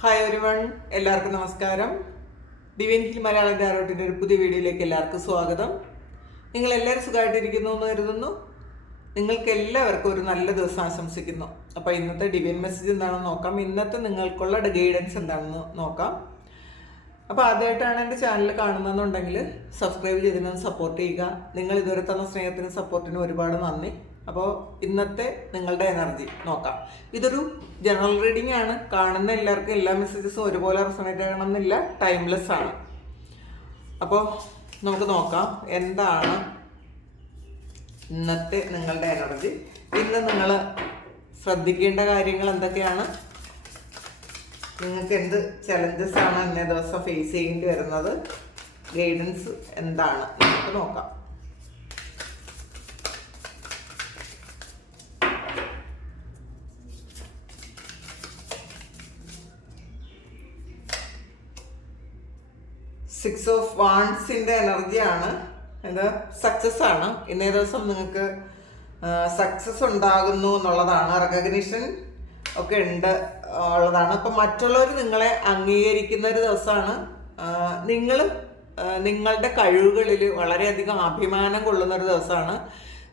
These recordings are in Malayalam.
ഹായ് എവരിവൺ, എല്ലാവർക്കും നമസ്കാരം. ഡിവൈൻ ഹിൽ മലയാളം ടാരോട്ടിൻ്റെ ഒരു പുതിയ വീഡിയോയിലേക്ക് എല്ലാവർക്കും സ്വാഗതം. നിങ്ങളെല്ലാവരും സുഖമായിട്ടിരിക്കുന്നു എന്ന് കരുതുന്നു. നിങ്ങൾക്ക് എല്ലാവർക്കും ഒരു നല്ല ദിവസം ആശംസിക്കുന്നു. അപ്പോൾ ഇന്നത്തെ ഡിവൈൻ മെസ്സേജ് എന്താണെന്ന് നോക്കാം. ഇന്നത്തെ നിങ്ങൾക്കുള്ള ഗൈഡൻസ് എന്താണെന്ന് നോക്കാം. അപ്പോൾ ആദ്യമായിട്ടാണ് എൻ്റെ ചാനൽ കാണുന്നതെന്നുണ്ടെങ്കിൽ സബ്സ്ക്രൈബ് ചെയ്തിരുന്നത് സപ്പോർട്ട് ചെയ്യുക. നിങ്ങൾ ഇതുവരെ തന്ന സ്നേഹത്തിനും സപ്പോർട്ടിനും ഒരുപാട് നന്ദി. അപ്പോൾ ഇന്നത്തെ നിങ്ങളുടെ എനർജി നോക്കാം. ഇതൊരു ജനറൽ റീഡിംഗ് ആണ്. കാണുന്ന എല്ലാവർക്കും എല്ലാ മെസ്സേജസും ഒരുപോലെ റെസൊണേറ്റ് ആകണമെന്നില്ല, ടൈംലെസ് ആണ്. അപ്പോൾ നമുക്ക് നോക്കാം എന്താണ് ഇന്നത്തെ നിങ്ങളുടെ എനർജി. ഇന്ന് നിങ്ങൾ ശ്രദ്ധിക്കേണ്ട കാര്യങ്ങൾ എന്തൊക്കെയാണ്, നിങ്ങൾക്ക് എന്ത് ചലഞ്ചസ് ആണ് ഇന്നേ ദിവസം ഫേസ് ചെയ്യേണ്ടി വരുന്നത്, ഗൈഡൻസ് എന്താണ് നമുക്ക് നോക്കാം. സിക്സ് ഓഫ് വാൺസിൻ്റെ എനർജിയാണ് ഇത്. സക്സസ് ആണ്. ഇന്നേ ദിവസം നിങ്ങൾക്ക് സക്സസ് ഉണ്ടാകുന്നു എന്നുള്ളതാണ്, റെക്കഗ്നിഷൻ ഒക്കെ ഉണ്ട് ഉള്ളതാണ്. അപ്പം മറ്റുള്ളവർ നിങ്ങളെ അംഗീകരിക്കുന്ന ഒരു ദിവസമാണ്. നിങ്ങൾ നിങ്ങളുടെ കഴിവുകളിൽ വളരെയധികം അഭിമാനം കൊള്ളുന്ന ഒരു ദിവസമാണ്.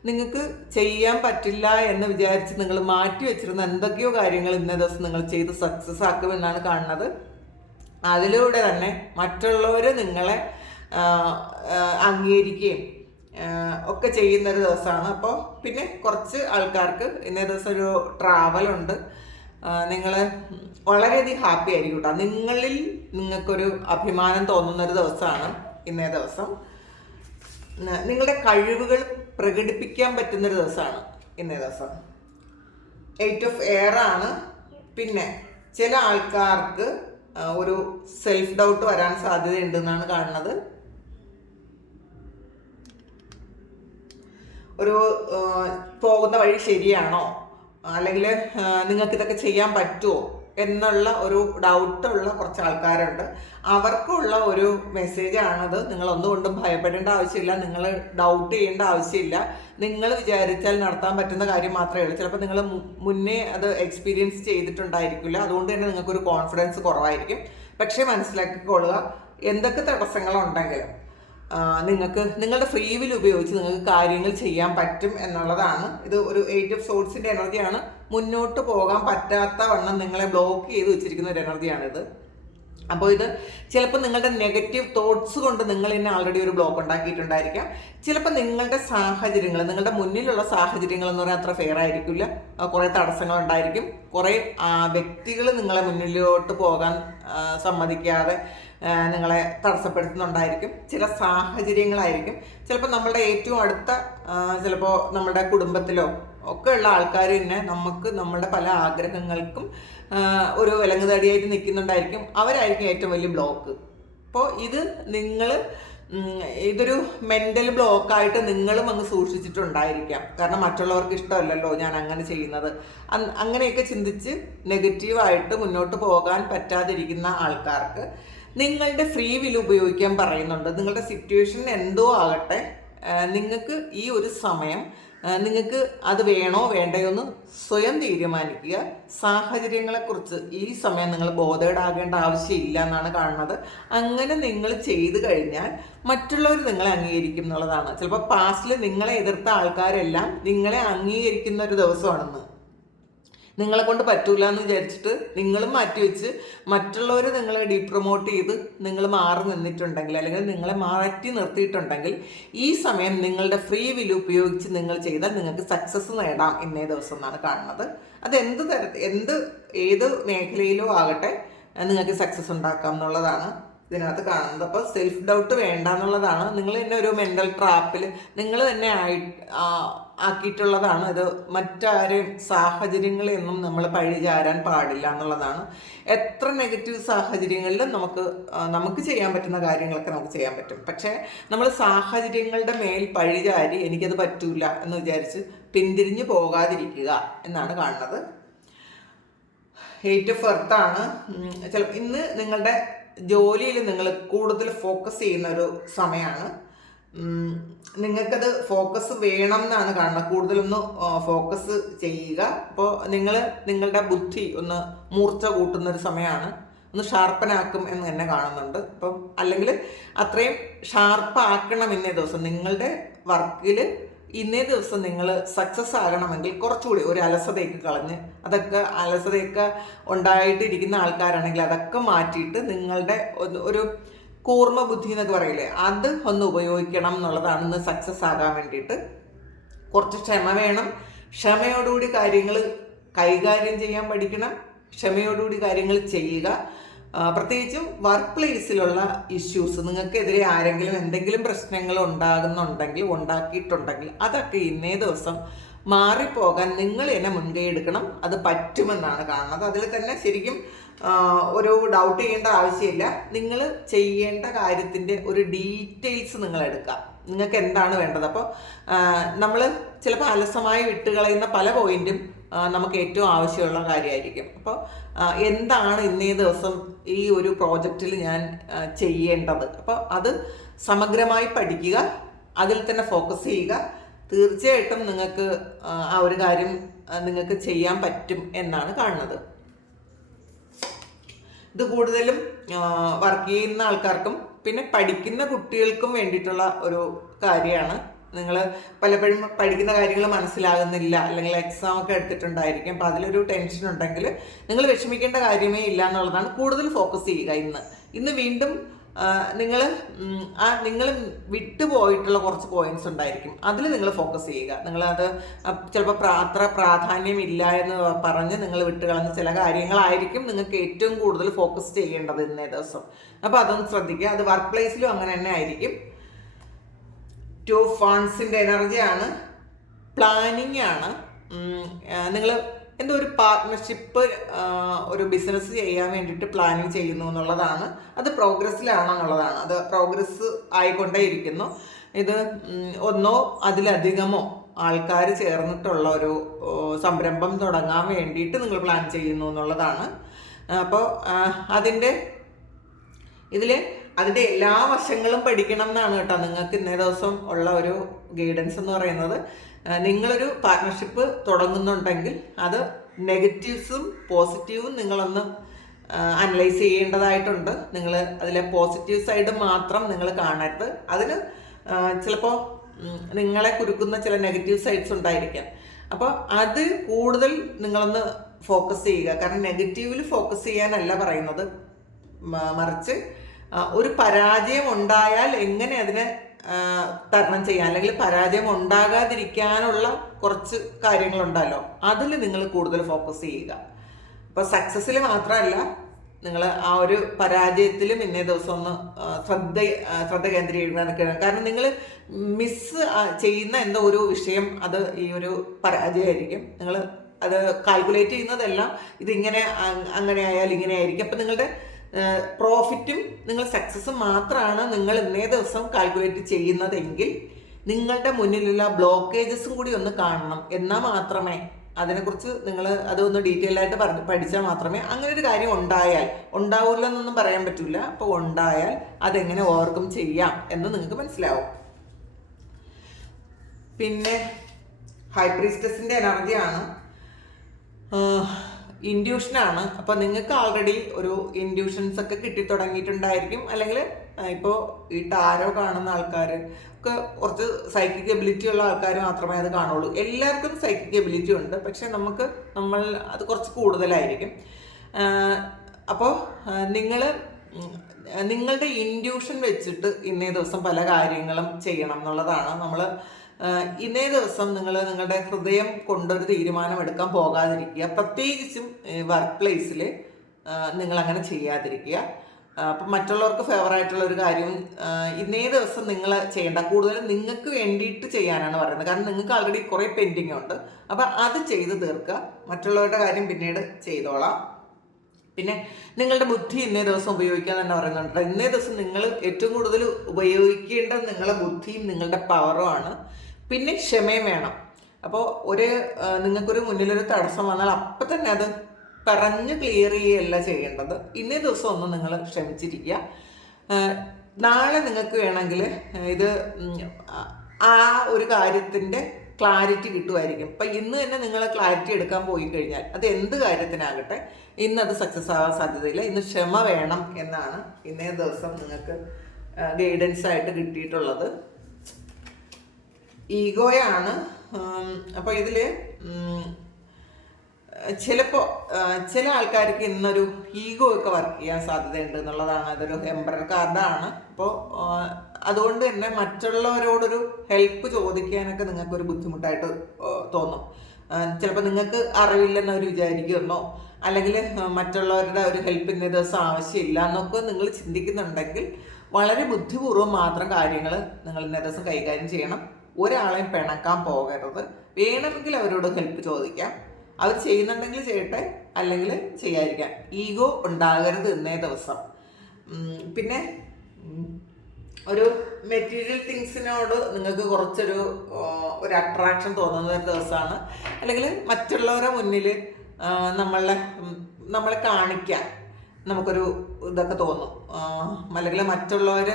നിങ്ങൾക്ക് ചെയ്യാൻ പറ്റില്ല എന്ന് വിചാരിച്ച് നിങ്ങൾ മാറ്റി വെച്ചിരുന്ന എന്തൊക്കെയോ കാര്യങ്ങൾ ഇന്നേ ദിവസം നിങ്ങൾ ചെയ്ത് സക്സസ് ആക്കുമെന്നാണ് കാണുന്നത്. അതിലൂടെ തന്നെ മറ്റുള്ളവർ നിങ്ങളെ അംഗീകരിക്കുകയും ഒക്കെ ചെയ്യുന്നൊരു ദിവസമാണ്. അപ്പോൾ പിന്നെ കുറച്ച് ആൾക്കാർക്ക് ഇന്നേ ദിവസം ഒരു ട്രാവലുണ്ട്. നിങ്ങൾ വളരെയധികം ഹാപ്പി ആയിരിക്കും കേട്ടോ. നിങ്ങളിൽ നിങ്ങൾക്കൊരു അഭിമാനം തോന്നുന്നൊരു ദിവസമാണ് ഇന്നേ ദിവസം. നിങ്ങളുടെ കഴിവുകൾ പ്രകടിപ്പിക്കാൻ പറ്റുന്നൊരു ദിവസമാണ് ഇന്നേ ദിവസം. 8 ഓഫ് എയർ ആണ്. പിന്നെ ചില ആൾക്കാർക്ക് ഒരു സെൽഫ് ഡൗട്ട് വരാൻ സാധ്യതയുണ്ടെന്നാണ് കാണുന്നത്. ഒരു പോകുന്ന വഴി ശരിയാണോ, അല്ലെങ്കിൽ നിങ്ങൾക്ക് ഇതൊക്കെ ചെയ്യാൻ പറ്റുമോ എന്നുള്ള ഒരു ഡൗട്ടുള്ള കുറച്ച് ആൾക്കാരുണ്ട്. അവർക്കുള്ള ഒരു മെസ്സേജാണത്. നിങ്ങൾ ഒന്നുകൊണ്ടും ഭയപ്പെടേണ്ട ആവശ്യമില്ല, നിങ്ങൾ ഡൗട്ട് ചെയ്യേണ്ട ആവശ്യമില്ല. നിങ്ങൾ വിചാരിച്ചാൽ നടത്താൻ പറ്റുന്ന കാര്യം മാത്രമേ ഉള്ളൂ. ചിലപ്പോൾ നിങ്ങൾ മുന്നേ അത് എക്സ്പീരിയൻസ് ചെയ്തിട്ടുണ്ടായിരിക്കില്ല, അതുകൊണ്ട് തന്നെ നിങ്ങൾക്കൊരു കോൺഫിഡൻസ് കുറവായിരിക്കും. പക്ഷേ മനസ്സിലാക്കിക്കൊള്ളുക, എന്തൊക്കെ തടസ്സങ്ങളുണ്ടെങ്കിലും നിങ്ങൾക്ക് നിങ്ങളുടെ ഫ്രീ വിൽ ഉപയോഗിച്ച് നിങ്ങൾക്ക് കാര്യങ്ങൾ ചെയ്യാൻ പറ്റും എന്നുള്ളതാണ്. ഇത് ഒരു 8 ഓഫ് സോർട്സിൻ്റെ എനർജിയാണ്. മുന്നോട്ട് പോകാൻ പറ്റാത്ത വണ്ണം നിങ്ങളെ ബ്ലോക്ക് ചെയ്ത് വെച്ചിരിക്കുന്ന ഒരു എനർജിയാണിത്. അപ്പോൾ ഇത് ചിലപ്പോൾ നിങ്ങളുടെ നെഗറ്റീവ് തോട്ട്സ് കൊണ്ട് നിങ്ങൾ തന്നെ ആൾറെഡി ഒരു ബ്ലോക്ക് ഉണ്ടാക്കിയിട്ടുണ്ടായിരിക്കാം. ചിലപ്പോൾ നിങ്ങളുടെ സാഹചര്യങ്ങൾ, നിങ്ങളുടെ മുന്നിലുള്ള സാഹചര്യങ്ങൾ എന്ന് പറഞ്ഞാൽ അത്ര ഫെയർ ആയിരിക്കില്ല. കുറേ തടസ്സങ്ങൾ ഉണ്ടായിരിക്കും. കുറേ വ്യക്തികൾ നിങ്ങളെ മുന്നിലോട്ട് പോകാൻ സമ്മതിക്കാതെ നിങ്ങളെ തടസ്സപ്പെടുത്തുന്നുണ്ടായിരിക്കും. ചില സാഹചര്യങ്ങളായിരിക്കും. ചിലപ്പോൾ നമ്മളുടെ ഏറ്റവും അടുത്ത, ചിലപ്പോൾ നമ്മുടെ കുടുംബത്തിലോ ഒക്കെ ഉള്ള ആൾക്കാർ തന്നെ നമുക്ക് നമ്മളുടെ പല ആഗ്രഹങ്ങൾക്കും ഒരു വിലങ്ങുതടിയായിട്ട് നിൽക്കുന്നുണ്ടായിരിക്കും. അവരായിരിക്കും ഏറ്റവും വലിയ ബ്ലോക്ക്. അപ്പോൾ ഇത് ഇതൊരു മെൻ്റൽ ബ്ലോക്കായിട്ട് നിങ്ങളും അങ്ങ് സൂക്ഷിച്ചിട്ടുണ്ടായിരിക്കാം. കാരണം മറ്റുള്ളവർക്ക് ഇഷ്ടമല്ലല്ലോ ഞാൻ അങ്ങനെ ചെയ്യുന്നത്. അങ്ങനെയൊക്കെ ചിന്തിച്ച് നെഗറ്റീവായിട്ട് മുന്നോട്ട് പോകാൻ പറ്റാതിരിക്കുന്ന ആൾക്കാർക്ക് നിങ്ങളുടെ ഫ്രീ വിൽ ഉപയോഗിക്കാൻ പറയുന്നുണ്ട്. നിങ്ങളുടെ സിറ്റുവേഷൻ എന്തോ ആകട്ടെ, നിങ്ങൾക്ക് ഈ ഒരു സമയം നിങ്ങൾക്ക് അത് വേണോ വേണ്ടയോ എന്ന് സ്വയം തീരുമാനിക്കുക. സാഹചര്യങ്ങളെക്കുറിച്ച് ഈ സമയം നിങ്ങൾ ബോധേഡാകേണ്ട ആവശ്യമില്ല എന്നാണ് കാണുന്നത്. അങ്ങനെ നിങ്ങൾ ചെയ്തു കഴിഞ്ഞാൽ മറ്റുള്ളവർ നിങ്ങളെ അംഗീകരിക്കും എന്നുള്ളതാണ്. ചിലപ്പോൾ പാസ്റ്റിൽ നിങ്ങളെ എതിർത്ത ആൾക്കാരെല്ലാം നിങ്ങളെ അംഗീകരിക്കുന്ന ഒരു ദിവസമാണെന്ന്. നിങ്ങളെ കൊണ്ട് പറ്റൂല എന്ന് വിചാരിച്ചിട്ട് നിങ്ങളും മാറ്റിവെച്ച് മറ്റുള്ളവർ നിങ്ങളെ ഡീപ്രൊമോട്ട് ചെയ്ത് നിങ്ങൾ മാറി നിന്നിട്ടുണ്ടെങ്കിൽ, അല്ലെങ്കിൽ നിങ്ങളെ മാറ്റി നിർത്തിയിട്ടുണ്ടെങ്കിൽ, ഈ സമയം നിങ്ങളുടെ ഫ്രീ വിൽ ഉപയോഗിച്ച് നിങ്ങൾ ചെയ്താൽ നിങ്ങൾക്ക് സക്സസ് നേടാം ഇന്നേ ദിവസം എന്നാണ് കാണുന്നത്. അത് ഏത് മേഖലയിലോ ആകട്ടെ നിങ്ങൾക്ക് സക്സസ് ഉണ്ടാക്കാം എന്നുള്ളതാണ് ഇതിനകത്ത് കാണുന്നത്. അപ്പോൾ സെൽഫ് ഡൗട്ട് വേണ്ട എന്നുള്ളതാണ്. നിങ്ങൾ തന്നെ ഒരു മെൻ്റൽ ട്രാപ്പിൽ നിങ്ങൾ തന്നെ ആക്കിയിട്ടുള്ളതാണ് ഇത്. മറ്റാരും സാഹചര്യങ്ങളെയൊന്നും നമ്മൾ പഴിചാരാൻ പാടില്ല എന്നുള്ളതാണ്. എത്ര നെഗറ്റീവ് സാഹചര്യങ്ങളിലും നമുക്ക് ചെയ്യാൻ പറ്റുന്ന കാര്യങ്ങളൊക്കെ നമുക്ക് ചെയ്യാൻ പറ്റും. പക്ഷേ നമ്മൾ സാഹചര്യങ്ങളുടെ മേൽ പഴിചാരി എനിക്കത് പറ്റൂല എന്ന് വിചാരിച്ച് പിന്തിരിഞ്ഞു പോകാതിരിക്കുക എന്നാണ് കാണുന്നത്. 8 ഓഫ് എർത്ത് ആണ്. ചിലപ്പോൾ ഇന്ന് നിങ്ങളുടെ ജോലിയിൽ നിങ്ങൾ കൂടുതൽ ഫോക്കസ് ചെയ്യുന്ന ഒരു സമയമാണ്. നിങ്ങൾക്കത് ഫോക്കസ് വേണം എന്നാണ് കാണുന്നത്. കൂടുതലൊന്ന് ഫോക്കസ് ചെയ്യുക. അപ്പോൾ നിങ്ങളുടെ ബുദ്ധി ഒന്ന് മൂർച്ച കൂട്ടുന്നൊരു സമയമാണ്. ഒന്ന് ഷാർപ്പനാക്കും എന്ന് തന്നെ കാണുന്നുണ്ട്. അപ്പം അല്ലെങ്കിൽ അത്രയും ഷാർപ്പാക്കണം ഇന്നേ ദിവസം. നിങ്ങളുടെ വർക്കിൽ ഇന്നേ ദിവസം നിങ്ങൾ സക്സസ് ആകണമെങ്കിൽ കുറച്ചുകൂടി ഒരു അലസതയൊക്കെ കളഞ്ഞ്, അലസതയൊക്കെ ഉണ്ടായിട്ടിരിക്കുന്ന ആൾക്കാരാണെങ്കിൽ അതൊക്കെ മാറ്റിയിട്ട് നിങ്ങളുടെ ഒരു കൂർമ്മ ബുദ്ധി എന്നൊക്കെ പറയില്ലേ, അത് ഒന്ന് ഉപയോഗിക്കണം എന്നുള്ളതാണ് ഇന്ന് സക്സസ് ആകാൻ വേണ്ടിയിട്ട്. കുറച്ച് ക്ഷമ വേണം. ക്ഷമയോടുകൂടി കാര്യങ്ങൾ കൈകാര്യം ചെയ്യാൻ പഠിക്കണം. ക്ഷമയോടുകൂടി കാര്യങ്ങൾ ചെയ്യുക. പ്രത്യേകിച്ചും വർക്ക് പ്ലേസിലുള്ള ഇഷ്യൂസ്, നിങ്ങൾക്കെതിരെ ആരെങ്കിലും എന്തെങ്കിലും പ്രശ്നങ്ങൾ ഉണ്ടാക്കിയിട്ടുണ്ടെങ്കിൽ അതൊക്കെ ഇന്നേ ദിവസം മാറിപ്പോകാൻ നിങ്ങൾ തന്നെ മുൻകൈ എടുക്കണം. അത് പറ്റുമെന്നാണ് കാണുന്നത്. അതിൽ തന്നെ ശരിക്കും ഒരു ഡൗട്ട് ചെയ്യേണ്ട ആവശ്യമില്ല. നിങ്ങൾ ചെയ്യേണ്ട കാര്യത്തിൻ്റെ ഒരു ഡീറ്റെയിൽസ് നിങ്ങൾ എടുക്കുക. നിങ്ങൾക്ക് എന്താണ് വേണ്ടത്. അപ്പോൾ നമ്മൾ ചിലപ്പോൾ അലസമായി വിട്ടുകളയുന്ന പല പോയിന്റും നമുക്ക് ഏറ്റവും ആവശ്യമുള്ള കാര്യമായിരിക്കും. അപ്പോൾ എന്താണ് ഇന്നേ ദിവസം ഈ ഒരു പ്രോജക്റ്റിൽ ഞാൻ ചെയ്യേണ്ടത്, അപ്പോൾ അത് സമഗ്രമായി പഠിക്കുക, അതിൽ തന്നെ ഫോക്കസ് ചെയ്യുക. തീർച്ചയായിട്ടും നിങ്ങൾക്ക് ആ ഒരു കാര്യം നിങ്ങൾക്ക് ചെയ്യാൻ പറ്റും എന്നാണ് കാണുന്നത്. ഇത് കൂടുതലും വർക്ക് ചെയ്യുന്ന ആൾക്കാർക്കും പിന്നെ പഠിക്കുന്ന കുട്ടികൾക്കും വേണ്ടിയിട്ടുള്ള ഒരു കാര്യമാണ്. നിങ്ങൾ പലപ്പോഴും പഠിക്കുന്ന കാര്യങ്ങൾ മനസ്സിലാകുന്നില്ല, അല്ലെങ്കിൽ എക്സാം ഒക്കെ എടുത്തിട്ടുണ്ടായിരിക്കും. അപ്പോൾ അതിലൊരു ടെൻഷൻ ഉണ്ടെങ്കിൽ നിങ്ങൾ വിഷമിക്കേണ്ട കാര്യമേ ഇല്ല എന്നുള്ളതാണ്. കൂടുതൽ ഫോക്കസ് ചെയ്യുക. ഇന്ന് വീണ്ടും നിങ്ങൾ വിട്ടുപോയിട്ടുള്ള കുറച്ച് പോയിന്റ്സ് ഉണ്ടായിരിക്കും, അതിൽ നിങ്ങൾ ഫോക്കസ് ചെയ്യുക. നിങ്ങളത് ചിലപ്പോൾ അത്ര പ്രാധാന്യമില്ല എന്ന് പറഞ്ഞ് നിങ്ങൾ വിട്ടുകളഞ്ഞ ചില കാര്യങ്ങളായിരിക്കും നിങ്ങൾക്ക് ഏറ്റവും കൂടുതൽ ഫോക്കസ് ചെയ്യേണ്ടത് ഇന്നേ ദിവസം. അപ്പോൾ അതൊന്ന് ശ്രദ്ധിക്കുക. അത് വർക്ക് പ്ലേസിലും അങ്ങനെ തന്നെ ആയിരിക്കും. 2 ഫണ്ട്സിൻ്റെ എനർജിയാണ്. പ്ലാനിങ് ആണ്. നിങ്ങൾ എന്തോ ഒരു പാർട്ട്ണർഷിപ്പ്, ഒരു ബിസിനസ് ചെയ്യാൻ വേണ്ടിയിട്ട് പ്ലാനിങ് ചെയ്യുന്നു എന്നുള്ളതാണ്. അത് പ്രോഗ്രസ്സിലാണെന്നുള്ളതാണ്. അത് പ്രോഗ്രസ് ആയിക്കൊണ്ടേയിരിക്കുന്നു. ഇത് ഒന്നോ അതിലധികമോ ആൾക്കാർ ചേർന്നിട്ടുള്ള ഒരു സംരംഭം തുടങ്ങാൻ വേണ്ടിയിട്ട് നിങ്ങൾ പ്ലാൻ ചെയ്യുന്നു എന്നുള്ളതാണ്. അപ്പോൾ അതിൻ്റെ എല്ലാ വശങ്ങളും പഠിക്കണം എന്നാണ് കേട്ടോ നിങ്ങൾക്ക് ഇന്നേ ദിവസം ഉള്ള ഒരു ഗൈഡൻസ് എന്ന് പറയുന്നത്. നിങ്ങളൊരു പാർട്ട്ണർഷിപ്പ് തുടങ്ങുന്നുണ്ടെങ്കിൽ അത് നെഗറ്റീവ്സും പോസിറ്റീവും നിങ്ങളൊന്ന് അനലൈസ് ചെയ്യേണ്ടതായിട്ടുണ്ട്. നിങ്ങൾ അതിലെ പോസിറ്റീവ് സൈഡ് മാത്രം നിങ്ങൾ കാണരുത്. അതിന് ചിലപ്പോൾ നിങ്ങളെ കുരുക്കുന്ന ചില നെഗറ്റീവ് സൈഡ്സ് ഉണ്ടായിരിക്കാം. അപ്പോൾ അത് കൂടുതൽ നിങ്ങളൊന്ന് ഫോക്കസ് ചെയ്യുക. കാരണം നെഗറ്റീവിൽ ഫോക്കസ് ചെയ്യാനല്ല പറയുന്നത്, മറിച്ച് ഒരു പരാജയം ഉണ്ടായാൽ എങ്ങനെ അതിനെ തരണം ചെയ്യാൻ, അല്ലെങ്കിൽ പരാജയം ഉണ്ടാകാതിരിക്കാനുള്ള കുറച്ച് കാര്യങ്ങളുണ്ടല്ലോ, അതിൽ നിങ്ങൾ കൂടുതൽ ഫോക്കസ് ചെയ്യുക. അപ്പോൾ സക്സസ്സിൽ മാത്രമല്ല, നിങ്ങൾ ആ ഒരു പരാജയത്തിലും ഇന്നേ ദിവസം ഒന്ന് ശ്രദ്ധ കേന്ദ്രീകരിക്കണം. കാരണം നിങ്ങൾ മിസ് ചെയ്യുന്ന എന്തോ ഒരു വിഷയം അത് ഈ ഒരു പരാജയമായിരിക്കും. നിങ്ങൾ അത് കാൽക്കുലേറ്റ് ചെയ്യുന്നതെല്ലാം ഇതിങ്ങനെ അങ്ങനെ ആയാൽ ഇങ്ങനെ ആയിരിക്കും. അപ്പം നിങ്ങളുടെ പ്രോഫിറ്റും നിങ്ങൾ സക്സസ്സും മാത്രമാണ് നിങ്ങൾ ഇന്നേ ദിവസം കാൽക്കുലേറ്റ് ചെയ്യുന്നതെങ്കിൽ നിങ്ങളുടെ മുന്നിലുള്ള ബ്ലോക്കേജസും കൂടി ഒന്ന് കാണണം. എന്നാൽ മാത്രമേ അതിനെക്കുറിച്ച് നിങ്ങൾ അതൊന്ന് ഡീറ്റെയിൽ ആയിട്ട് പഠിച്ചാൽ മാത്രമേ അങ്ങനെ ഒരു കാര്യം ഉണ്ടാവില്ല എന്നൊന്നും പറയാൻ പറ്റില്ല. അപ്പോൾ ഉണ്ടായാൽ അതെങ്ങനെ ഓവർകം ചെയ്യാം എന്ന് നിങ്ങൾക്ക് മനസ്സിലാവും. പിന്നെ ഹൈ പ്രീസ്റ്റസിൻ്റെ എനർജിയാണ്. ഇൻഡ്യൂഷനാണ്. അപ്പോൾ നിങ്ങൾക്ക് ആൾറെഡി ഒരു ഇൻഡ്യൂഷൻസ് ഒക്കെ കിട്ടി തുടങ്ങിയിട്ടുണ്ടായിരിക്കും. അല്ലെങ്കിൽ ഇപ്പോൾ ഈ ടാരോ കാണുന്ന ആൾക്കാർ ഒക്കെ കുറച്ച് സൈക്കിക് എബിലിറ്റി ഉള്ള ആൾക്കാർ മാത്രമേ അത് കാണുള്ളൂ. എല്ലാവർക്കും സൈക്കിക് എബിലിറ്റി ഉണ്ട്, പക്ഷെ നമ്മൾ അത് കുറച്ച് കൂടുതലായിരിക്കും. അപ്പോൾ നിങ്ങളുടെ ഇൻഡ്യൂഷൻ വെച്ചിട്ട് ഇന്നേ ദിവസം പല കാര്യങ്ങളും ചെയ്യണം എന്നുള്ളതാണ്. നമ്മൾ ഇന്നേ ദിവസം നിങ്ങളുടെ ഹൃദയം കൊണ്ടൊരു തീരുമാനം എടുക്കാൻ പോകാതിരിക്കുക. പ്രത്യേകിച്ചും വർക്ക് പ്ലേസിൽ നിങ്ങളങ്ങനെ ചെയ്യാതിരിക്കുക. അപ്പം മറ്റുള്ളവർക്ക് ഫേവറായിട്ടുള്ള ഒരു കാര്യം ഇന്നേ ദിവസം നിങ്ങൾ ചെയ്യേണ്ട, കൂടുതലും നിങ്ങൾക്ക് വേണ്ടിയിട്ട് ചെയ്യാനാണ് പറയുന്നത്. കാരണം നിങ്ങൾക്ക് ആൾറെഡി കുറേ പെൻഡിങ് ഉണ്ട്. അപ്പം അത് ചെയ്ത് തീർക്കുക. മറ്റുള്ളവരുടെ കാര്യം പിന്നീട് ചെയ്തോളാം. പിന്നെ നിങ്ങളുടെ ബുദ്ധി ഇന്നേ ദിവസം ഉപയോഗിക്കാൻ തന്നെ പറയുന്നുണ്ട്. ഇന്നേ ദിവസം നിങ്ങൾ ഏറ്റവും കൂടുതൽ ഉപയോഗിക്കേണ്ടത് നിങ്ങളുടെ ബുദ്ധിയും നിങ്ങളുടെ പവറുമാണ്. പിന്നെ ക്ഷമയും വേണം. അപ്പോൾ നിങ്ങൾക്കൊരു മുന്നിലൊരു തടസ്സം വന്നാൽ അപ്പം തന്നെ അത് പറഞ്ഞ് ക്ലിയർ ചെയ്യുകയല്ല ചെയ്യേണ്ടത്. ഇന്നേ ദിവസം ഒന്ന് നിങ്ങൾ ക്ഷമിച്ചിരിക്കുക. നാളെ നിങ്ങൾക്ക് വേണമെങ്കിൽ ഇത് ആ ഒരു കാര്യത്തിൻ്റെ ക്ലാരിറ്റി കിട്ടുമായിരിക്കും. അപ്പം ഇന്ന് തന്നെ നിങ്ങൾ ക്ലാരിറ്റി എടുക്കാൻ പോയി കഴിഞ്ഞാൽ അത് എന്ത് കാര്യത്തിനാകട്ടെ ഇന്നത് സക്സസ് ആവാൻ സാധ്യതയില്ല. ഇന്ന് ക്ഷമ വേണം എന്നാണ് ഇന്നേ ദിവസം നിങ്ങൾക്ക് ഗൈഡൻസ് ആയിട്ട് കിട്ടിയിട്ടുള്ളത്. ഈഗോയാണ്. അപ്പോൾ ഇതിൽ ചിലപ്പോൾ ചില ആൾക്കാർക്ക് ഇന്നൊരു ഈഗോ ഒക്കെ വർക്ക് ചെയ്യാൻ സാധ്യതയുണ്ട് എന്നുള്ളതാണ്. അതൊരു എംപറർ കാർഡാണ്. അപ്പോൾ അതുകൊണ്ട് തന്നെ മറ്റുള്ളവരോടൊരു ഹെൽപ്പ് ചോദിക്കാനൊക്കെ നിങ്ങൾക്കൊരു ബുദ്ധിമുട്ടായിട്ട് തോന്നും. ചിലപ്പോൾ നിങ്ങൾക്ക് അറിവില്ലെന്ന് അവർ വിചാരിക്കുമെന്നോ അല്ലെങ്കിൽ മറ്റുള്ളവരുടെ ഒരു ഹെൽപ്പ് ഇന്ന ദിവസം ആവശ്യമില്ല എന്നൊക്കെ നിങ്ങൾ ചിന്തിക്കുന്നുണ്ടെങ്കിൽ വളരെ ബുദ്ധിപൂർവ്വം മാത്രം കാര്യങ്ങൾ നിങ്ങൾ ഇന്ന ദിവസം കൈകാര്യം ചെയ്യണം. ഒരാളെയും പിണക്കാൻ പോകരുത്. വേണമെങ്കിൽ അവരോട് ഹെൽപ്പ് ചോദിക്കാം. അവർ ചെയ്യുന്നുണ്ടെങ്കിൽ ചെയ്യട്ടെ, അല്ലെങ്കിൽ ചെയ്യാതിരിക്കാം. ഈഗോ ഉണ്ടാകരുത് ഇന്നേ ദിവസം. പിന്നെ ഒരു മെറ്റീരിയൽ തിങ്സിനോട് നിങ്ങൾക്ക് കുറച്ചൊരു അട്രാക്ഷൻ തോന്നുന്ന ഒരു ദിവസമാണ്. അല്ലെങ്കിൽ മറ്റുള്ളവരുടെ മുന്നിൽ നമ്മളെ കാണിക്കാൻ നമുക്കൊരു ഇതൊക്കെ തോന്നും. അല്ലെങ്കിൽ മറ്റുള്ളവർ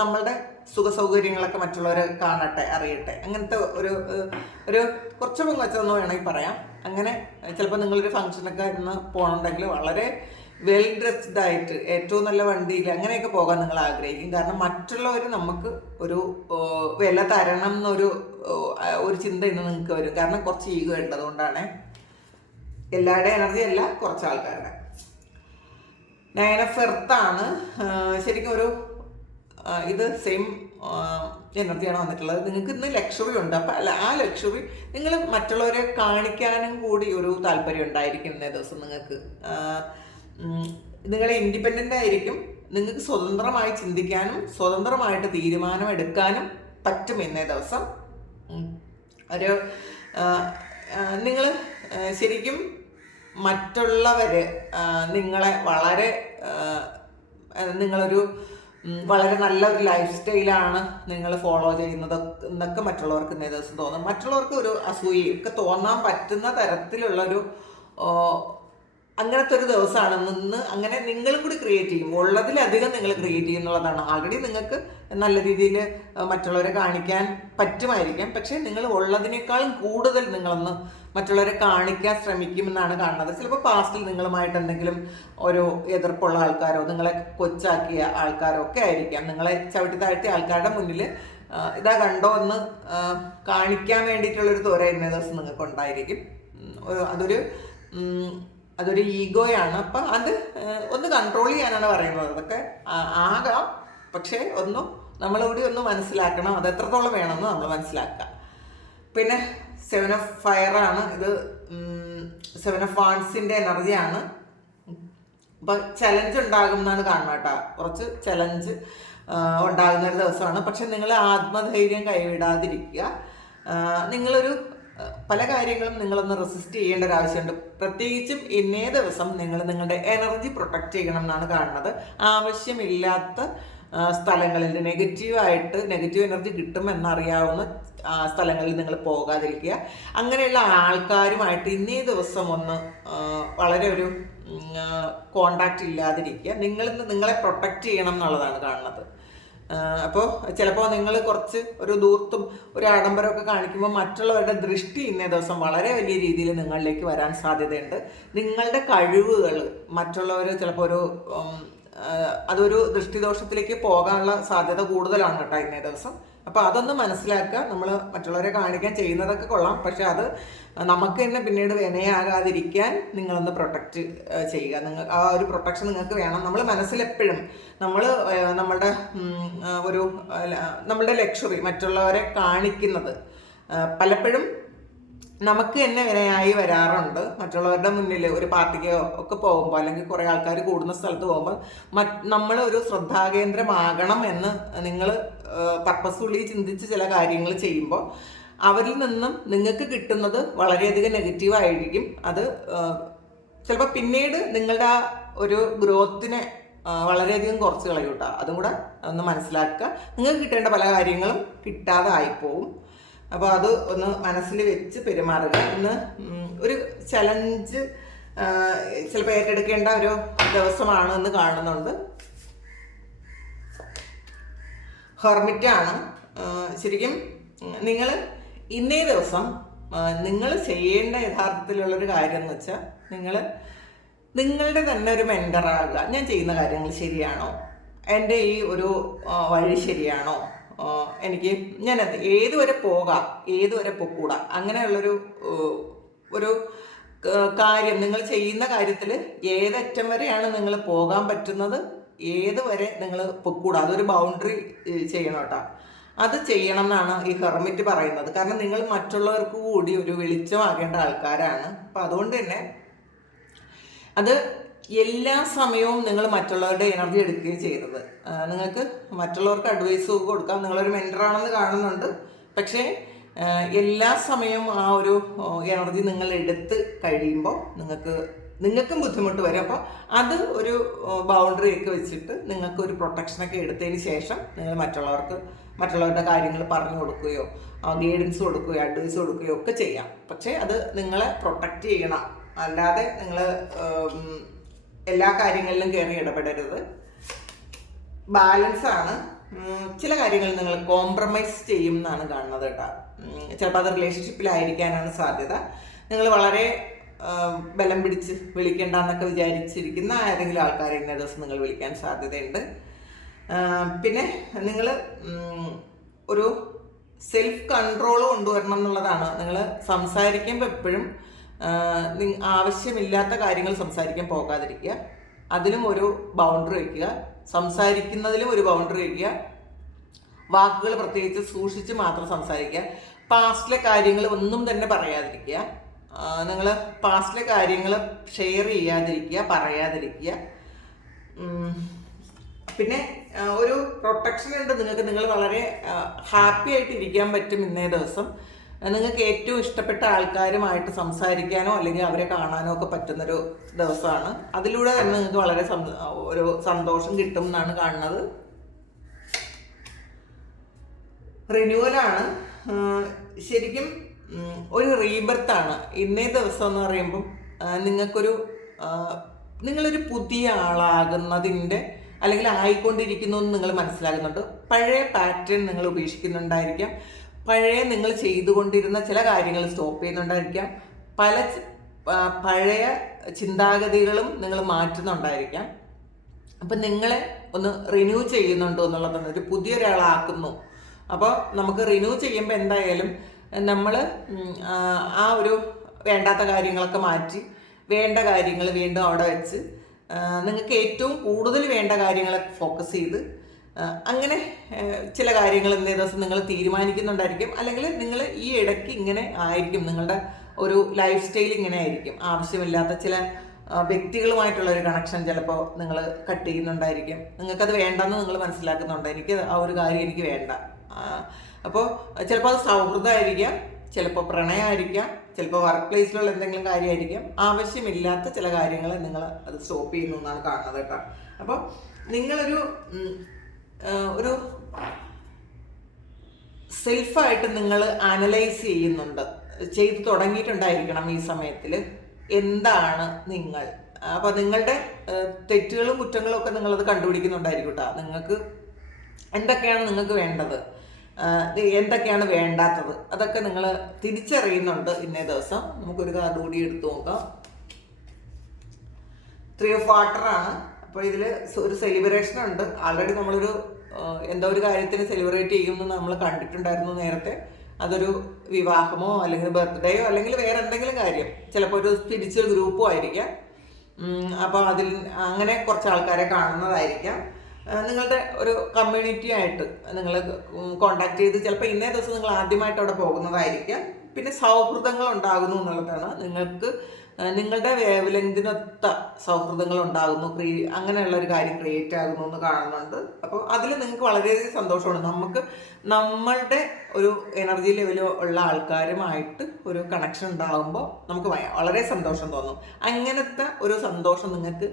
നമ്മളുടെ സുഖസൗകര്യങ്ങളൊക്കെ മറ്റുള്ളവർ കാണട്ടെ, അറിയട്ടെ, അങ്ങനത്തെ ഒരു കുറച്ച് പൊങ്ങച്ചെന്ന് വേണമെങ്കിൽ പറയാം. അങ്ങനെ ചിലപ്പോൾ നിങ്ങളൊരു ഫംഗ്ഷനൊക്കെ ഇന്ന് പോകണമെങ്കിൽ വളരെ വെൽ ഡ്രസ്ഡ് ആയിട്ട് ഏറ്റവും നല്ല വണ്ടിയിൽ അങ്ങനെയൊക്കെ പോകാൻ നിങ്ങൾ ആഗ്രഹിക്കും. കാരണം മറ്റുള്ളവർ നമുക്ക് ഒരു വില തരണം എന്നൊരു ചിന്ത ഇന്ന് നിങ്ങൾക്ക് വരും. കാരണം കുറച്ച് ഈഗോ ഉണ്ട്. അതുകൊണ്ടാണ് എല്ലാവരുടെയും എനർജി അല്ല, കുറച്ച് ആൾക്കാരുടെ. 9 ഓഫ് എർത്താണ് ശരിക്കും ഒരു ഇത് സെയിം എനർജിയാണ് വന്നിട്ടുള്ളത്. നിങ്ങൾക്ക് ഇന്ന് ലക്ഷറി ഉണ്ട്. അപ്പം ആ ലക്ഷറി നിങ്ങൾ മറ്റുള്ളവരെ കാണിക്കാനും കൂടി ഒരു താല്പര്യം ഉണ്ടായിരിക്കും ഇന്നേ ദിവസം. നിങ്ങൾക്ക് നിങ്ങൾ ഇൻഡിപെൻഡൻ്റ് ആയിരിക്കും. നിങ്ങൾക്ക് സ്വതന്ത്രമായി ചിന്തിക്കാനും സ്വതന്ത്രമായിട്ട് തീരുമാനം എടുക്കാനും പറ്റും ഇന്നേ ദിവസം. ഒരു നിങ്ങൾ ശരിക്കും മറ്റുള്ളവർ നിങ്ങളെ നിങ്ങളൊരു വളരെ നല്ലൊരു ലൈഫ് സ്റ്റൈലാണ് നിങ്ങൾ ഫോളോ ചെയ്യുന്നത് എന്നൊക്കെ മറ്റുള്ളവർക്ക് ഇന്നേ ദിവസം തോന്നും. മറ്റുള്ളവർക്ക് ഒരു അസൂയയും ഒക്കെ തോന്നാൻ പറ്റുന്ന തരത്തിലുള്ളൊരു അങ്ങനത്തെ ഒരു ദിവസമാണ് ഇന്ന്. അങ്ങനെ നിങ്ങളും കൂടി ക്രിയേറ്റ് ചെയ്യും. ഉള്ളതിലധികം നിങ്ങൾ ക്രിയേറ്റ് ചെയ്യുന്നുള്ളതാണ്. ആൾറെഡി നിങ്ങൾക്ക് നല്ല രീതിയിൽ മറ്റുള്ളവരെ കാണിക്കാൻ പറ്റുമായിരിക്കാം. പക്ഷേ നിങ്ങൾ ഉള്ളതിനേക്കാളും കൂടുതൽ നിങ്ങളൊന്ന് മറ്റുള്ളവരെ കാണിക്കാൻ ശ്രമിക്കുമെന്നാണ് കാണുന്നത്. ചിലപ്പോൾ പാസ്റ്റിൽ നിങ്ങളുമായിട്ട് എന്തെങ്കിലും ഒരു എതിർപ്പുള്ള ആൾക്കാരോ നിങ്ങളെ കൊച്ചാക്കിയ ആൾക്കാരോ ഒക്കെ ആയിരിക്കാം. നിങ്ങളെ ചവിട്ടി താഴ്ത്തിയ ആൾക്കാരുടെ മുന്നിൽ ഇതാ കണ്ടോ എന്ന് കാണിക്കാൻ വേണ്ടിയിട്ടുള്ളൊരു ത്വര ഇന്നേ ദിവസം നിങ്ങൾക്ക് ഉണ്ടായിരിക്കും. അതൊരു ഈഗോയാണ്. അപ്പം അത് ഒന്ന് കൺട്രോൾ ചെയ്യാനാണ് പറയുന്നത്. അതൊക്കെ ആകാം, പക്ഷേ നമ്മളുകൂടി ഒന്ന് മനസ്സിലാക്കണം. അത് എത്രത്തോളം വേണമെന്ന് നമ്മൾ മനസ്സിലാക്കുക. പിന്നെ 7 ഓഫ് ഫയറാണ് ഇത്. 7 ഓഫ് വാൺസിൻ്റെ എനർജിയാണ്. അപ്പം ചലഞ്ച് ഉണ്ടാകും എന്നാണ് കാണുന്നത് കേട്ടോ. കുറച്ച് ചലഞ്ച് ഉണ്ടാകുന്ന ഒരു ദിവസമാണ്. പക്ഷെ നിങ്ങൾ ആത്മധൈര്യം കൈവിടാതിരിക്കുക. നിങ്ങളൊരു പല കാര്യങ്ങളും നിങ്ങളൊന്ന് റെസിസ്റ്റ് ചെയ്യേണ്ട ഒരു ആവശ്യമുണ്ട്. പ്രത്യേകിച്ചും ഇന്നേ ദിവസം നിങ്ങൾ നിങ്ങളുടെ എനർജി പ്രൊട്ടക്റ്റ് ചെയ്യണം എന്നാണ് കാണുന്നത്. ആവശ്യമില്ലാത്ത സ്ഥലങ്ങളിൽ നെഗറ്റീവ് എനർജി കിട്ടുമെന്നറിയാവുന്ന സ്ഥലങ്ങളിൽ നിങ്ങൾ പോകാതിരിക്കുക. അങ്ങനെയുള്ള ആൾക്കാരുമായിട്ട് ഇന്നേ ദിവസം വളരെ ഒരു കോണ്ടാക്റ്റ് ഇല്ലാതിരിക്കുക. നിങ്ങളെ പ്രൊട്ടക്റ്റ് ചെയ്യണം എന്നുള്ളതാണ് കാണുന്നത്. അപ്പോൾ ചിലപ്പോൾ നിങ്ങൾ കുറച്ച് ഒരു ദൂർത്തും ഒരു ആഡംബരമൊക്കെ കാണിക്കുമ്പോൾ മറ്റുള്ളവരുടെ ദൃഷ്ടി ഇന്നേ ദിവസം വളരെ വലിയ രീതിയിൽ നിങ്ങളിലേക്ക് വരാൻ സാധ്യതയുണ്ട്. നിങ്ങളുടെ കഴിവുകൾ മറ്റുള്ളവർ ചിലപ്പോൾ അതൊരു ദൃഷ്ടിദോഷത്തിലേക്ക് പോകാനുള്ള സാധ്യത കൂടുതലാണ് കേട്ടോ ഇന്നേ ദിവസം. അപ്പോൾ അതൊന്ന് മനസ്സിലാക്കുക. നമ്മൾ മറ്റുള്ളവരെ കാണിക്കാൻ ചെയ്യുന്നതൊക്കെ കൊള്ളാം, പക്ഷെ അത് നമുക്ക് തന്നെ പിന്നീട് വിനയാകാതിരിക്കാൻ നിങ്ങളൊന്ന് പ്രൊട്ടക്റ്റ് ചെയ്യുക. ആ ഒരു പ്രൊട്ടക്ഷൻ നിങ്ങൾക്ക് വേണം. നമ്മൾ മനസ്സിലെപ്പോഴും നമ്മളുടെ ലക്ഷറി മറ്റുള്ളവരെ കാണിക്കുന്നത് പലപ്പോഴും നമുക്ക് തന്നെ വിനയായി വരാറുണ്ട്. മറ്റുള്ളവരുടെ മുന്നിൽ ഒരു പാർട്ടിക്കോ ഒക്കെ പോകുമ്പോൾ അല്ലെങ്കിൽ കുറേ ആൾക്കാർ കൂടുന്ന സ്ഥലത്ത് പോകുമ്പോൾ നമ്മളൊരു ശ്രദ്ധാകേന്ദ്രമാകണം എന്ന് നിങ്ങൾ പർപ്പസ്ഫുള്ളി ചിന്തിച്ച് ചില കാര്യങ്ങൾ ചെയ്യുമ്പോൾ അവരിൽ നിന്നും നിങ്ങൾക്ക് കിട്ടുന്നത് വളരെയധികം നെഗറ്റീവായിരിക്കും. അത് ചിലപ്പോൾ പിന്നീട് നിങ്ങളുടെ ആ ഒരു ഗ്രോത്തിനെ വളരെയധികം കുറച്ച് കളയും കേട്ടോ. അതും കൂടെ ഒന്ന് മനസ്സിലാക്കുക. നിങ്ങൾക്ക് കിട്ടേണ്ട പല കാര്യങ്ങളും കിട്ടാതെ ആയിപ്പോവും. അപ്പോൾ അത് ഒന്ന് മനസ്സിൽ വെച്ച് പെരുമാറുക. ഇന്ന് ഒരു ചലഞ്ച് ചിലപ്പോൾ ഏറ്റെടുക്കേണ്ട ഒരു ദിവസമാണ് എന്ന് കാണുന്നുണ്ട്. ഹെർമിറ്റാണ്. ശരിക്കും നിങ്ങൾ ഇന്നേ ദിവസം നിങ്ങൾ ചെയ്യേണ്ട യഥാർത്ഥത്തിലുള്ളൊരു കാര്യം എന്ന് വെച്ചാൽ നിങ്ങളുടെ തന്നെ ഒരു മെൻറ്ററാകുക. ഞാൻ ചെയ്യുന്ന കാര്യങ്ങൾ ശരിയാണോ, എൻ്റെ ഈ ഒരു വഴി ശരിയാണോ, എനിക്ക് ഞാനത് ഏതുവരെ പോകാം, ഏതുവരെ പൊക്കൂടാ, അങ്ങനെയുള്ളൊരു ഒരു കാര്യം നിങ്ങൾ ചെയ്യുന്ന കാര്യത്തിൽ ഏതറ്റം വരെയാണ് നിങ്ങൾ പോകാൻ പറ്റുന്നത്, ഏതുവരെ നിങ്ങൾ പൊക്കൂടാ, അതൊരു ബൗണ്ടറി ചെയ്യണം കേട്ടോ. അത് ചെയ്യണം എന്നാണ് ഈ ഹെർമിറ്റ് പറയുന്നത്. കാരണം നിങ്ങൾ മറ്റുള്ളവർക്ക് കൂടി ഒരു വെളിച്ചമാകേണ്ട ആൾക്കാരാണ്. അപ്പം അതുകൊണ്ട് തന്നെ അത് എല്ലാ സമയവും നിങ്ങൾ മറ്റുള്ളവരുടെ എനർജി എടുക്കുകയും ചെയ്തത്. നിങ്ങൾക്ക് മറ്റുള്ളവർക്ക് അഡ്വൈസ് കൊടുക്കാം, നിങ്ങളൊരു മെൻറ്ററാണെന്ന് കാണുന്നുണ്ട്. പക്ഷേ എല്ലാ സമയവും ആ ഒരു എനർജി നിങ്ങൾ എടുത്ത് കഴിയുമ്പോൾ നിങ്ങൾക്കും ബുദ്ധിമുട്ട് വരും. അപ്പോൾ അത് ഒരു ബൗണ്ടറി ഒക്കെ വെച്ചിട്ട് നിങ്ങൾക്ക് ഒരു പ്രൊട്ടക്ഷനൊക്കെ എടുത്തതിന് ശേഷം നിങ്ങൾ മറ്റുള്ളവരുടെ കാര്യങ്ങൾ പറഞ്ഞു കൊടുക്കുകയോ ഗൈഡൻസ് കൊടുക്കുകയോ അഡ്വൈസ് കൊടുക്കുകയോ ഒക്കെ ചെയ്യാം. പക്ഷേ അത് നിങ്ങളെ പ്രൊട്ടക്റ്റ് ചെയ്യണം, അല്ലാതെ നിങ്ങൾ എല്ലാ കാര്യങ്ങളിലും കയറി ഇടപെടരുത്. ബാലൻസാണ്. ചില കാര്യങ്ങൾ നിങ്ങൾ കോംപ്രമൈസ് ചെയ്യും എന്നാണ് കാണുന്നത് കേട്ടോ. ചിലപ്പോൾ അത് റിലേഷൻഷിപ്പിലായിരിക്കാനാണ് സാധ്യത. നിങ്ങൾ വളരെ ബലം പിടിച്ച് വിളിക്കേണ്ടെന്നൊക്കെ വിചാരിച്ചിരിക്കുന്ന ആരെങ്കിലും ആൾക്കാരെ ഇന്ന ദിവസം നിങ്ങൾ വിളിക്കാൻ സാധ്യതയുണ്ട്. പിന്നെ നിങ്ങൾ ഒരു സെൽഫ് കൺട്രോൾ കൊണ്ടുവരണം എന്നുള്ളതാണ്. നിങ്ങൾ സംസാരിക്കുമ്പോൾ എപ്പോഴും ആവശ്യമില്ലാത്ത കാര്യങ്ങൾ സംസാരിക്കാൻ പോകാതിരിക്കുക. അതിലും ഒരു ബൗണ്ടറി വയ്ക്കുക. സംസാരിക്കുന്നതിലും ഒരു ബൗണ്ടറി വയ്ക്കുക. വാക്കുകൾ പ്രത്യേകിച്ച് സൂക്ഷിച്ച് മാത്രം സംസാരിക്കുക. പാസ്റ്റിലെ കാര്യങ്ങൾ ഒന്നും തന്നെ പറയാതിരിക്കുക. നിങ്ങൾ പാസ്റ്റിലെ കാര്യങ്ങൾ ഷെയർ ചെയ്യാതിരിക്കുക, പറയാതിരിക്കുക. പിന്നെ ഒരു പ്രൊട്ടക്ഷൻ ഉണ്ട് നിങ്ങൾക്ക്. നിങ്ങൾ വളരെ ഹാപ്പി ആയിട്ട് ഇരിക്കാൻ പറ്റും ഇന്നേ ദിവസം. നിങ്ങൾക്ക് ഏറ്റവും ഇഷ്ടപ്പെട്ട ആൾക്കാരുമായിട്ട് സംസാരിക്കാനോ അല്ലെങ്കിൽ അവരെ കാണാനോ ഒക്കെ പറ്റുന്നൊരു ദിവസമാണ്. അതിലൂടെ തന്നെ നിങ്ങൾക്ക് വളരെ ഒരു സന്തോഷം കിട്ടും എന്നാണ് കാണുന്നത്. റിന്യൂവലാണ്. ശരിക്കും ഒരു റീബർത്താണ് ഇന്നേ ദിവസം എന്ന് പറയുമ്പം. നിങ്ങളൊരു പുതിയ ആളാകുന്നതിൻ്റെ അല്ലെങ്കിൽ ആയിക്കൊണ്ടിരിക്കുന്നു എന്ന് നിങ്ങൾ മനസ്സിലാകുന്നുണ്ട്. പഴയ പാറ്റേൺ നിങ്ങൾ ഉപേക്ഷിക്കുന്നുണ്ടായിരിക്കാം. പഴയ നിങ്ങൾ ചെയ്തുകൊണ്ടിരുന്ന ചില കാര്യങ്ങൾ സ്റ്റോപ്പ് ചെയ്യുന്നുണ്ടായിരിക്കാം. പഴയ ചിന്താഗതികളും നിങ്ങൾ മാറ്റുന്നുണ്ടായിരിക്കാം. അപ്പം നിങ്ങളെ ഒന്ന് റിന്യൂ ചെയ്യുന്നുണ്ടോ എന്നുള്ളതാണ്. ഒരു പുതിയൊരാളാക്കുന്നു. അപ്പോൾ നമുക്ക് റിന്യൂ ചെയ്യുമ്പോൾ എന്തായാലും നമ്മൾ ആ ഒരു വേണ്ടാത്ത കാര്യങ്ങളൊക്കെ മാറ്റി വേണ്ട കാര്യങ്ങൾ വീണ്ടും അവിടെ വെച്ച് നിങ്ങൾക്ക് ഏറ്റവും കൂടുതൽ വേണ്ട കാര്യങ്ങളെ ഫോക്കസ് ചെയ്ത് അങ്ങനെ ചില കാര്യങ്ങൾ ഇന്നേ ദിവസം നിങ്ങൾ തീരുമാനിക്കുന്നുണ്ടായിരിക്കും. അല്ലെങ്കിൽ നിങ്ങൾ ഈ ഇടയ്ക്ക് ഇങ്ങനെ ആയിരിക്കും, നിങ്ങളുടെ ഒരു ലൈഫ് സ്റ്റൈൽ ഇങ്ങനെ ആയിരിക്കും. ആവശ്യമില്ലാത്ത ചില വ്യക്തികളുമായിട്ടുള്ളൊരു കണക്ഷൻ ചിലപ്പോൾ നിങ്ങൾ കട്ട് ചെയ്യുന്നുണ്ടായിരിക്കും. നിങ്ങൾക്കത് വേണ്ടെന്ന് നിങ്ങൾ മനസ്സിലാക്കുന്നുണ്ട്. എനിക്ക് ആ ഒരു കാര്യം എനിക്ക് വേണ്ട. അപ്പോൾ ചിലപ്പോൾ അത് സൗഹൃദമായിരിക്കാം, ചിലപ്പോൾ പ്രണയമായിരിക്കാം, ചിലപ്പോൾ വർക്ക് പ്ലേസിലുള്ള എന്തെങ്കിലും കാര്യമായിരിക്കാം. ആവശ്യമില്ലാത്ത ചില കാര്യങ്ങൾ നിങ്ങൾ അത് സ്റ്റോപ്പ് ചെയ്യുന്നു എന്നാണ് കാണുന്നത് കേട്ടോ. അപ്പോൾ നിങ്ങളൊരു സെൽഫായിട്ട് നിങ്ങൾ അനലൈസ് ചെയ്യുന്നുണ്ട്, ചെയ്തു തുടങ്ങിയിട്ടുണ്ടായിരിക്കണം ഈ സമയത്തിൽ. എന്താണ് നിങ്ങൾ? അപ്പോൾ നിങ്ങളുടെ തെറ്റുകളും കുറ്റങ്ങളും ഒക്കെ നിങ്ങളത് കണ്ടുപിടിക്കുന്നുണ്ടായിരിക്കും കേട്ടോ. നിങ്ങൾക്ക് എന്തൊക്കെയാണ് നിങ്ങൾക്ക് വേണ്ടത്, എന്തൊക്കെയാണ് വേണ്ടാത്തത്, അതൊക്കെ നിങ്ങൾ തിരിച്ചറിയുന്നുണ്ട് ഇന്നേ ദിവസം. നമുക്കൊരു കാർഡ് കൂടി എടുത്തു നോക്കാം. 3 of Water ആണ്. അപ്പോൾ ഇതിൽ ഒരു സെലിബ്രേഷൻ ഉണ്ട്. ആൾറെഡി നമ്മളൊരു എന്തോ ഒരു കാര്യത്തിന് സെലിബ്രേറ്റ് ചെയ്യുമെന്ന് നമ്മൾ കണ്ടിട്ടുണ്ടായിരുന്നു നേരത്തെ. അതൊരു വിവാഹമോ അല്ലെങ്കിൽ ബർത്ത്ഡേയോ അല്ലെങ്കിൽ വേറെ എന്തെങ്കിലും കാര്യം, ചിലപ്പോൾ ഒരു സ്പിരിച്വൽ ഗ്രൂപ്പോ ആയിരിക്കാം. അപ്പോൾ അതിൽ അങ്ങനെ കുറച്ച് ആൾക്കാരെ കാണുന്നതായിരിക്കാം. നിങ്ങളുടെ ഒരു കമ്മ്യൂണിറ്റി ആയിട്ട് നിങ്ങൾ കോണ്ടാക്ട് ചെയ്ത് ചിലപ്പോൾ ഇന്നേ ദിവസം നിങ്ങൾ ആദ്യമായിട്ട് അവിടെ പോകുന്നതായിരിക്കാം. പിന്നെ സൗഹൃദങ്ങൾ ഉണ്ടാകുന്നു എന്നുള്ളതാണ്. നിങ്ങളുടെ വേവ് ലെങ്തിനൊത്ത സൗഹൃദങ്ങൾ ഉണ്ടാകുന്നു, അങ്ങനെയുള്ള ഒരു കാര്യം ക്രിയേറ്റ് ആകുന്നു എന്ന് കാണുന്നുണ്ട്. അപ്പോൾ അതിൽ നിങ്ങൾക്ക് വളരെയധികം സന്തോഷമാണ്. നമ്മളുടെ ഒരു എനർജി ലെവൽ ഉള്ള ആൾക്കാരുമായിട്ട് ഒരു കണക്ഷൻ ഉണ്ടാകുമ്പോൾ നമുക്ക് വളരെ സന്തോഷം തോന്നും. അങ്ങനത്തെ ഒരു സന്തോഷം നിങ്ങൾക്ക്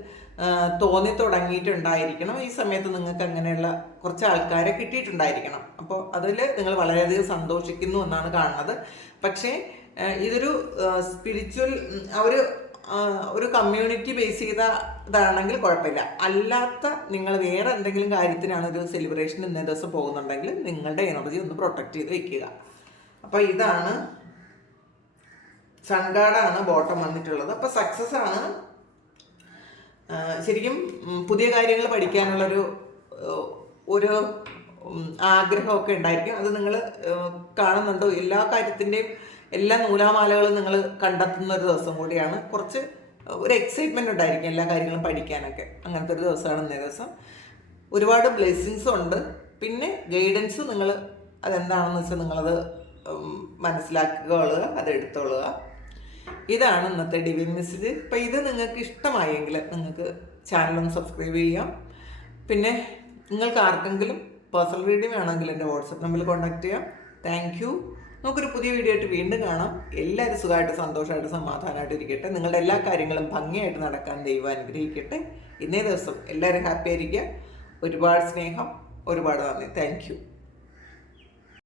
തോന്നി തുടങ്ങിയിട്ടുണ്ടായിരിക്കണം. ഈ സമയത്ത് നിങ്ങൾക്ക് അങ്ങനെയുള്ള കുറച്ച് ആൾക്കാരെ കിട്ടിയിട്ടുണ്ടായിരിക്കണം. അപ്പോൾ അതിൽ നിങ്ങൾ വളരെയധികം സന്തോഷിക്കുന്നു എന്നാണ് കാണുന്നത്. പക്ഷേ ഇതൊരു സ്പിരിച്വൽ ഒരു കമ്മ്യൂണിറ്റി ബേസ് ചെയ്ത ഇതാണെങ്കിൽ കുഴപ്പമില്ല. അല്ലാത്ത നിങ്ങൾ വേറെ എന്തെങ്കിലും കാര്യത്തിനാണ് ഒരു സെലിബ്രേഷൻ ഇന്നേ ദിവസം പോകുന്നുണ്ടെങ്കിൽ നിങ്ങളുടെ എനർജി ഒന്ന് പ്രൊട്ടക്റ്റ് ചെയ്ത് വെക്കുക. അപ്പോൾ ഇതാണ് സൺഗാർഡാണ് ബോട്ടം വന്നിട്ടുള്ളത്. അപ്പോൾ സക്സസ് ആണ്. ശരിക്കും പുതിയ കാര്യങ്ങൾ പഠിക്കാനുള്ളൊരു ഒരു ആഗ്രഹമൊക്കെ ഉണ്ടായിരിക്കും. അത് നിങ്ങൾ കാണുന്നുണ്ടോ, എല്ലാ കാര്യത്തിൻ്റെയും എല്ലാ നൂലാമാലകളും നിങ്ങൾ കണ്ടെത്തുന്ന ഒരു ദിവസം കൂടിയാണ്. കുറച്ച് ഒരു എക്സൈറ്റ്മെൻറ്റ് ഉണ്ടായിരിക്കും എല്ലാ കാര്യങ്ങളും പഠിക്കാനൊക്കെ. അങ്ങനത്തെ ഒരു ദിവസമാണ് ഇന്നേ ദിവസം. ഒരുപാട് ബ്ലെസ്സിങ്സും ഉണ്ട്. പിന്നെ ഗൈഡൻസ് നിങ്ങൾ അതെന്താണെന്ന് വെച്ചാൽ നിങ്ങളത് മനസ്സിലാക്കുക, അത് എടുത്തോളുക. ഇതാണ് ഇന്നത്തെ ഡിവൈൻ മെസ്സേജ്. അപ്പോൾ ഇത് നിങ്ങൾക്ക് ഇഷ്ടമായെങ്കിൽ നിങ്ങൾക്ക് ചാനലൊന്ന് സബ്സ്ക്രൈബ് ചെയ്യാം. പിന്നെ നിങ്ങൾക്ക് ആർക്കെങ്കിലും പേഴ്സണൽ റീഡിംഗ് വേണമെങ്കിൽ എൻ്റെ വാട്സപ്പ് നമ്പറിൽ കോൺടാക്ട് ചെയ്യാം. Thank you. നമുക്കൊരു പുതിയ വീഡിയോ ആയിട്ട് വീണ്ടും കാണാം. എല്ലാവരും സുഖമായിട്ട് സന്തോഷമായിട്ട് സമാധാനമായിട്ട് ഇരിക്കട്ടെ. നിങ്ങളുടെ എല്ലാ കാര്യങ്ങളും ഭംഗിയായിട്ട് നടക്കാൻ ദൈവം അനുഗ്രഹിക്കട്ടെ. ഇന്നേ ദിവസം എല്ലാവരും ഹാപ്പി ആയിരിക്കുക. ഒരുപാട് സ്നേഹം, ഒരുപാട് നന്ദി. Thank you.